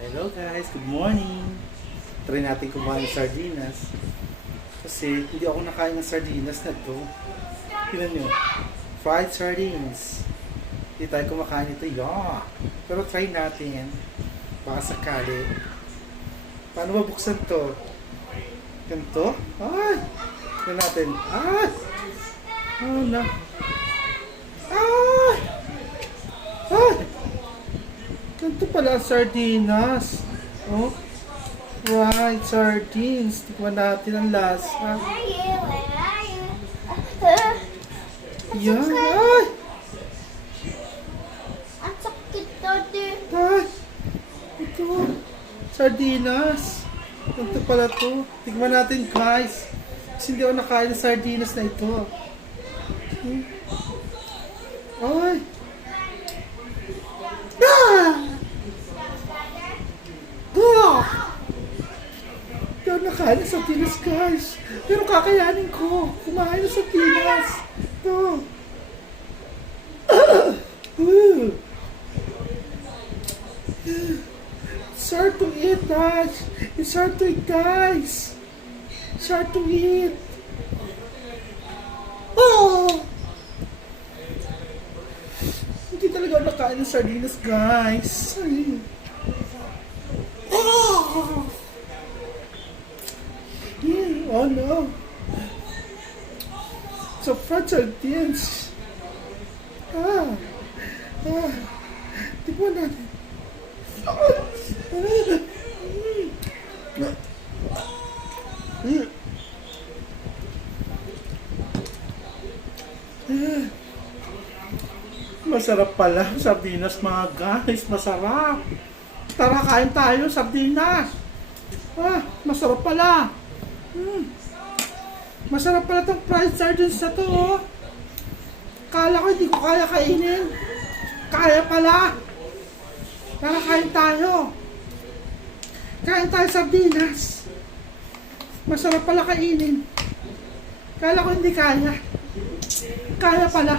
Hello guys, good morning. Try natin kumain ng sardinas. Kasi hindi ako nakain ng sardinas na to. Tignan nyo. Fried sardines. Hindi tayo kumakain ito. Yeah. Pero try natin. Baka sakali. Paano ba buksan to? Ganito? Ay! Tignan natin. Ay! Oh no. Ay! Ay! Ganito pala ang sardinas. Oh. Right, sardines. Tikman natin ang lasa. Yan. Ay! Ang sakit dati. Ay! Ito. Sardinas. Ganito pala to. Tikman natin guys. Kasi hindi ako nakain ng sardinas na ito. Ay! Ah! Ah! Hindi ako nakain ng sardinas guys. Pero kakayanin ko. Kumain ng sardinas. Ito. It's hard to eat, guys. It's hard to eat, guys. It's hard to eat. Oh! Hindi talaga ako nakain ng sardinas, guys. Ay. Oh! Yeah, oh no. So fried sardines. Ah. Ah. Tignan natin. Masarap pala sardinas mga guys, masarap. Tara kain tayo sardinas. Ah, masarap pala. Masarap pala tong fried sardines na to. Oh. Kala ko hindi ko kaya kainin. Kaya pala. Tara kain tayo. Kain tayo sardinas. Masarap pala kainin. Kala ko hindi kaya. Kaya pala.